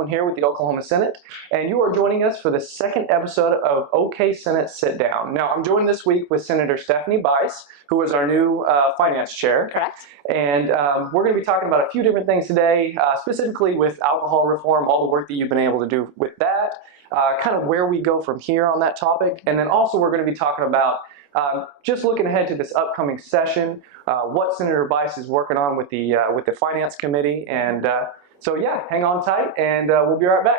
Copeland here with the Oklahoma Senate, and you are joining us for the second episode of OK Senate Sit Down. Now, I'm joined this week with Senator Stephanie Bice, who is our new finance chair. Correct. And we're going to be talking about a few different things today, specifically with alcohol reform, all the work that you've been able to do with that, kind of where we go from here on that topic, and then also we're going to be talking about just looking ahead to this upcoming session, what Senator Bice is working on with the Finance Committee, and so yeah, hang on tight, and we'll be right back.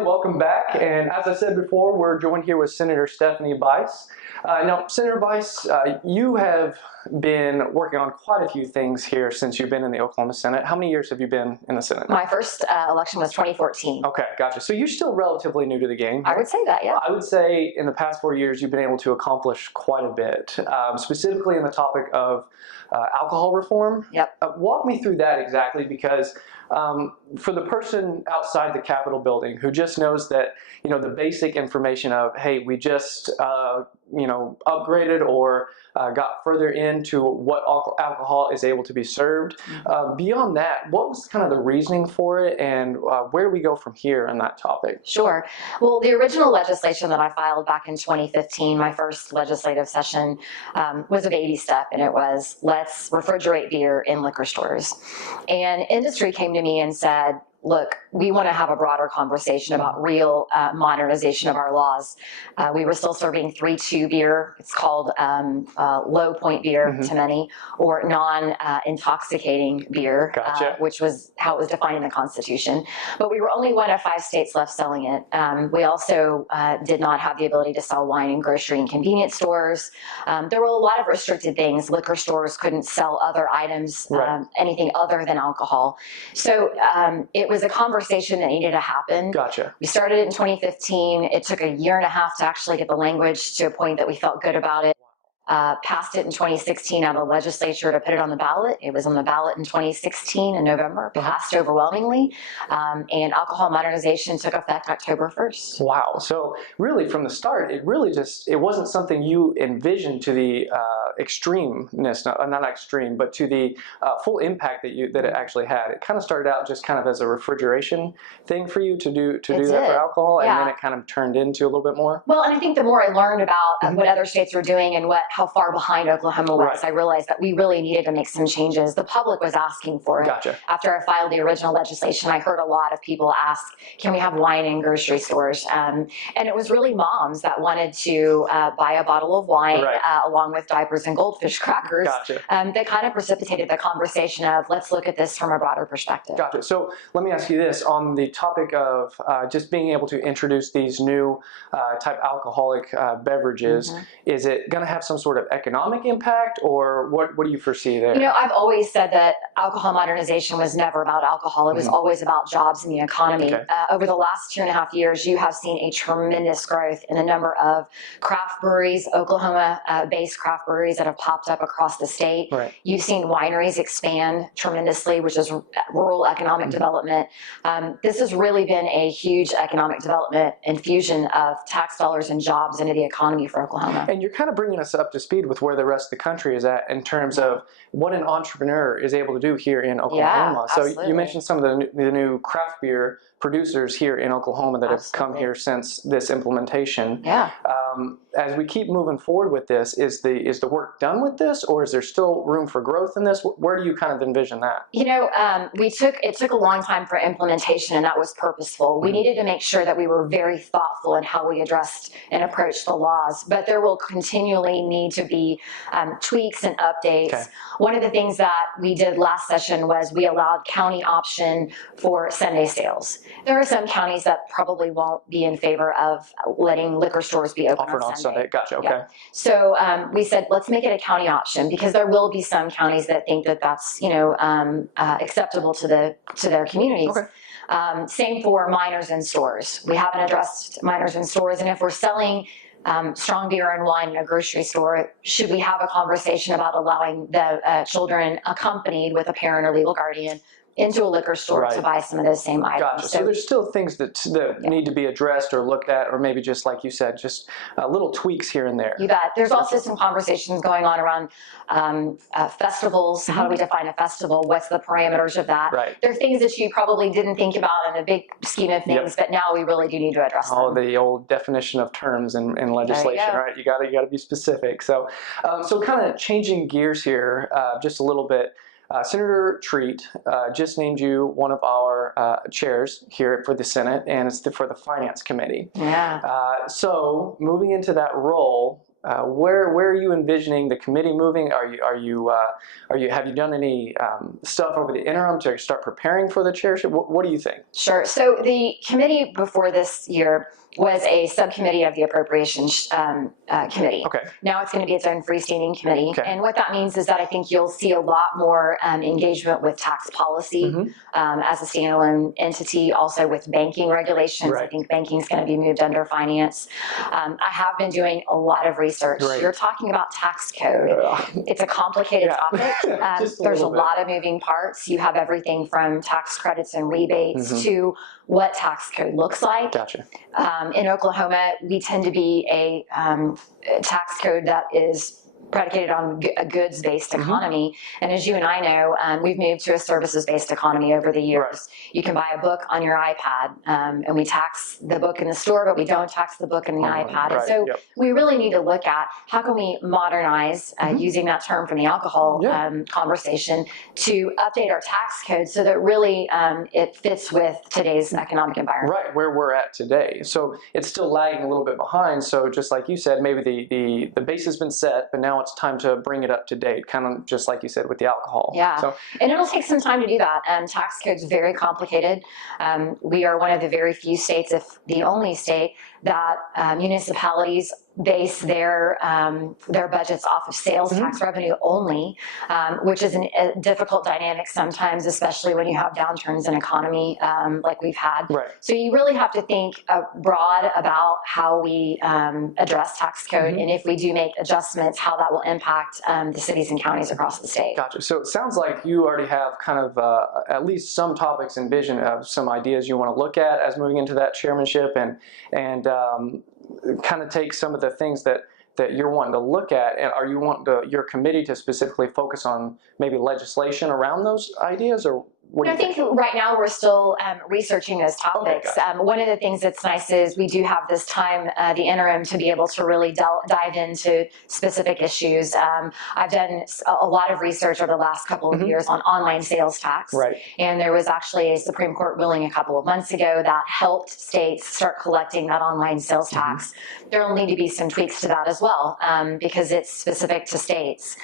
Welcome back, and as I said before, we're joined here with Senator Stephanie Bice. Now, Senator Bice, you have been working on quite a few things here since you've been in the Oklahoma Senate. How many years have you been in the Senate? My first election was 2014. Okay, gotcha. So you're still relatively new to the game. I would say that, yeah. I would say in the past 4 years, you've been able to accomplish quite a bit, specifically in the topic of alcohol reform. Yep. Walk me through that exactly, because for the person outside the Capitol building who just knows that, you know, the basic information of, hey, we just, you know, upgraded or got further into what alcohol is able to be served. Beyond that, what was kind of the reasoning for it, and where do we go from here on that topic? Sure. Well, the original legislation that I filed back in 2015, my first legislative session, was a baby step, and it was, let's refrigerate beer in liquor stores. And industry came to me and said, look, we want to have a broader conversation about real modernization of our laws. We were still serving 3-2 beer. It's called low point beer to many, or non-intoxicating beer, Gotcha. which was how it was defined in the Constitution. But we were only one of 5 states left selling it. We also did not have the ability to sell wine in grocery and convenience stores. There were a lot of restricted things. Liquor stores couldn't sell other items, right. Anything other than alcohol. So it was a conversation that needed to happen. Gotcha. We started it in 2015. It took a year and a half to actually get the language to a point that we felt good about it. Passed it in 2016 out of the legislature to put it on the ballot. It was on the ballot in 2016 in November, passed overwhelmingly, and alcohol modernization took effect October 1st. Wow. So really from the start, it wasn't something you envisioned to the extremeness, not extreme, but to the full impact that it actually had. It kind of started out just kind of as a refrigeration thing for you to do that for alcohol, and then it kind of turned into a little bit more. Well, and I think the more I learned about what other states were doing and how far behind Oklahoma was, I realized that we really needed to make some changes. The public was asking for it. Gotcha. After I filed the original legislation, I heard a lot of people ask, can we have wine in grocery stores? And it was really moms that wanted to buy a bottle of wine along with diapers and goldfish crackers. Gotcha. That kind of precipitated the conversation of, let's look at this from a broader perspective. Gotcha. So let me ask you this, on the topic of just being able to introduce these new type alcoholic beverages, is it going to have some sort of economic impact, or what do you foresee there? You know, I've always said that alcohol modernization was never about alcohol. It was always about jobs in the economy. Okay. Over the last 2.5 years, you have seen a tremendous growth in the number of craft breweries, Oklahoma-based craft breweries that have popped up across the state. Right. You've seen wineries expand tremendously, which is rural economic development. This has really been a huge economic development infusion of tax dollars and jobs into the economy for Oklahoma. And you're kind of bringing us up to speed with where the rest of the country is at in terms of what an entrepreneur is able to do here in Oklahoma. Yeah, so absolutely. you mentioned some of the new craft beer producers here in Oklahoma that have come here since this implementation. Yeah. As we keep moving forward with this, is the work done with this, or is there still room for growth in this? Where do you kind of envision that? You know, it took a long time for implementation, and that was purposeful. We needed to make sure that we were very thoughtful in how we addressed and approached the laws, but there will continually need to be tweaks and updates. Okay. One of the things that we did last session was we allowed county option for Sunday sales. There are some counties that probably won't be in favor of letting liquor stores be open Offered on Sunday. Gotcha. Okay. Yeah. So we said, let's make it a county option, because there will be some counties that think that that's, you know, acceptable to their communities. Okay. Same for minors in stores. We haven't addressed minors in stores, and if we're selling strong beer and wine in a grocery store, should we have a conversation about allowing the children accompanied with a parent or legal guardian into a liquor store to buy some of those same items? Gotcha. So there's still things that need to be addressed or looked at, or maybe just like you said, just little tweaks here and there. You bet. There's also some conversations going on around festivals. How do we define a festival? What's the parameters of that? Right. There are things that you probably didn't think about in a big scheme of things, but now we really do need to address them. Oh, the old definition of terms in legislation, right? You got to be specific. So, so kind of changing gears here just a little bit. Senator Treat just named you one of our chairs here for the Senate, and it's for the Finance Committee. Yeah. So moving into that role, where are you envisioning the committee moving? Have you done any stuff over the interim to start preparing for the chairship? What do you think? Sure. So the committee before this year was a subcommittee of the Appropriations Committee. Okay. Now it's going to be its own freestanding committee. Okay. And what that means is that I think you'll see a lot more engagement with tax policy as a standalone entity, also with banking regulations. Right. I think banking is going to be moved under finance. I have been doing a lot of research. Great. You're talking about tax code. It's a complicated topic. There's a lot of moving parts. You have everything from tax credits and rebates to what tax code looks like. Gotcha. In Oklahoma, we tend to be a tax code that is predicated on a goods-based economy. And as you and I know, we've moved to a services-based economy over the years. Right. You can buy a book on your iPad, and we tax the book in the store, but we don't tax the book in the iPad. And so we really need to look at how can we modernize, using that term from the alcohol conversation, to update our tax code so that really it fits with today's economic environment. Right, where we're at today. So it's still lagging a little bit behind. So just like you said, maybe the base has been set, but now it's time to bring it up to date, kind of just like you said with the alcohol. Yeah, so, and it'll take some time to do that. Tax code's very complicated. We are one of the very few states, if the only state, that municipalities base their budgets off of sales tax revenue only, which is a difficult dynamic sometimes, especially when you have downturns in economy like we've had. Right. So you really have to think broad about how we address tax code, and if we do make adjustments, how that will impact the cities and counties across the state. Gotcha. So it sounds like you already have kind of at least some topics and vision of some ideas you want to look at as moving into that chairmanship, and kind of take some of the things that you're wanting to look at, and are you wanting your committee to specifically focus on maybe legislation around those ideas, or what do you think? I think right now we're still researching those topics. Okay, one of the things that's nice is we do have this time, the interim, to be able to really dive into specific issues. I've done a lot of research over the last couple of years on online sales tax. Right. And there was actually a Supreme Court ruling a couple of months ago that helped states start collecting that online sales tax. There will need to be some tweaks to that as well, because it's specific to states.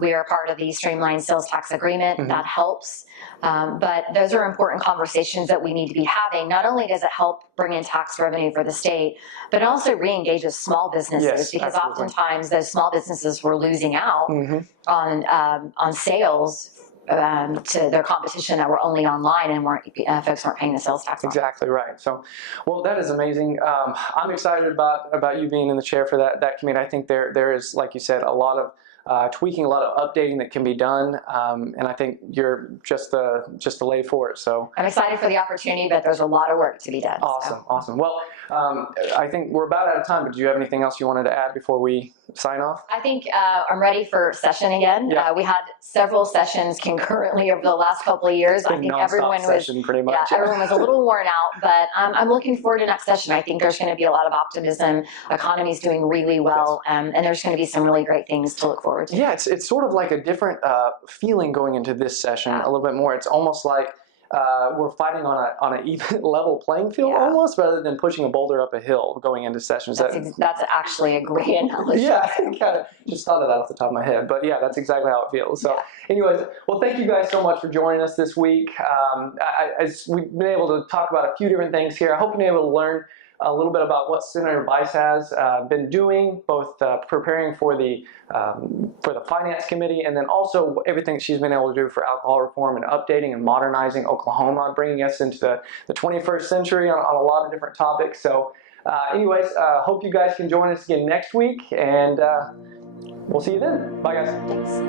We are part of the Streamlined Sales Tax Agreement. That helps. But those are important conversations that we need to be having. Not only does it help bring in tax revenue for the state, but it also re-engages small businesses, because oftentimes those small businesses were losing out on sales to their competition that were only online, and folks weren't paying the sales tax. Exactly right. So, well, that is amazing. I'm excited about you being in the chair for that committee. I think there is, like you said, a lot of tweaking, a lot of updating that can be done, and I think you're just the lay for it. So I'm excited for the opportunity, but there's a lot of work to be done. Awesome, awesome. Well, I think we're about out of time, but do you have anything else you wanted to add before we sign off? I think I'm ready for session again. Yeah. We had several sessions concurrently over the last couple of years. I think everyone was pretty much. Everyone was a little worn out, but I'm looking forward to next session. I think there's going to be a lot of optimism. Economy's doing really well, and there's going to be some really great things to look forward to. Yeah, it's sort of like a different feeling going into this session, a little bit more. It's almost like we're fighting on an even level playing field almost, rather than pushing a boulder up a hill going into sessions. That's actually a great analogy. Yeah, I kind of just thought of that off the top of my head, but yeah, that's exactly how it feels. So anyways, well, thank you guys so much for joining us this week. We've been able to talk about a few different things here. I hope you've been able to learn a little bit about what Senator Bice has been doing, both preparing for the Finance Committee, and then also everything she's been able to do for alcohol reform and updating and modernizing Oklahoma, bringing us into the 21st century on a lot of different topics. So Anyways, hope you guys can join us again next week, and we'll see you then. Bye, guys. Thanks.